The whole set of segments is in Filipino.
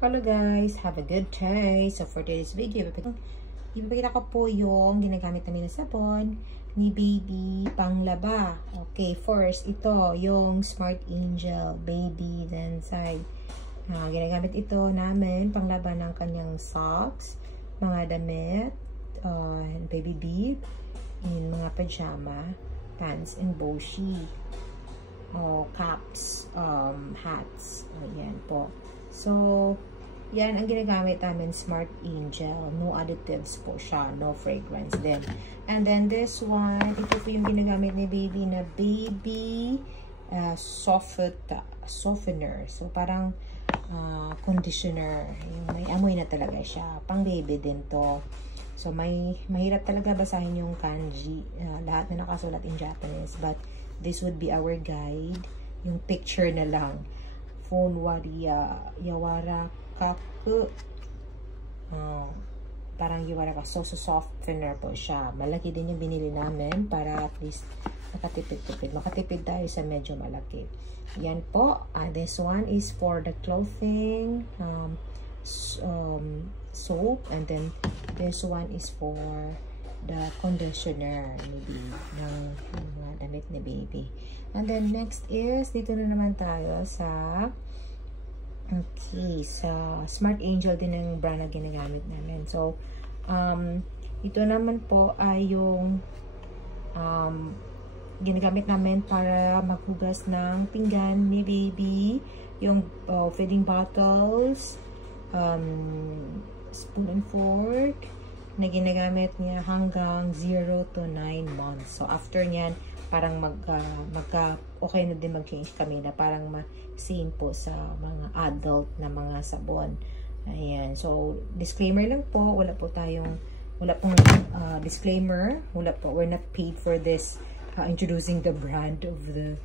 Hello guys, have a good day. So for today's video, ipapakita ko po yung ginagamit namin na sabon ni baby panglaba. Okay, first ito yung Smart Angel Baby Densai. Ginagamit ito namin panglaba ng kanyang socks, mga damit, baby bib, in mga pajama, pants, and boshi. Caps, hats. Ayan po. So, yan ang ginagamit namin, Smart Angel. No additives po siya. No fragrance din. And then this one, ito po yung ginagamit ni baby na baby softener. So, parang conditioner. Yung may amoy na talaga siya. Pang baby din to. So, mahirap talaga basahin yung kanji. Lahat na nakasulat in Japanese. But, this would be our guide. Yung picture na lang. Yawara kaku. Parang yawara ka. So softener po siya. Malaki din yung binili namin para at least makatipid-tipid. Makatipid tayo sa medyo malaki. Yan po. This one is for the clothing soap. And then this one is for the conditioner maybe ng mga damit ni baby. And then next is dito na naman tayo sa sa Smart Angel din ang brand na ginagamit namin. So ito naman po ay yung ginagamit namin para maghugas ng pinggan ni baby, yung feeding bottles, spoon and fork na ginagamit niya hanggang 0 to 9 months. So, after niyan, parang okay na din mag-change kami na parang ma-same po sa mga adult na mga sabon. Ayan. So, disclaimer lang po. Wala pong disclaimer. Wala po. We're not paid for this introducing the brand of the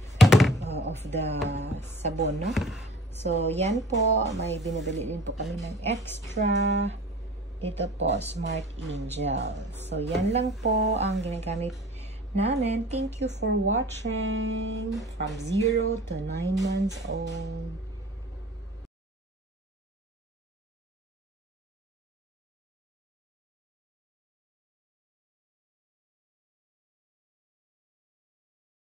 sabon, no? So, yan po. May binibili din po kami ng extra. Ito po, Smart Angel. So, yan lang po ang ginagamit namin. Thank you for watching from 0 to 9 months old.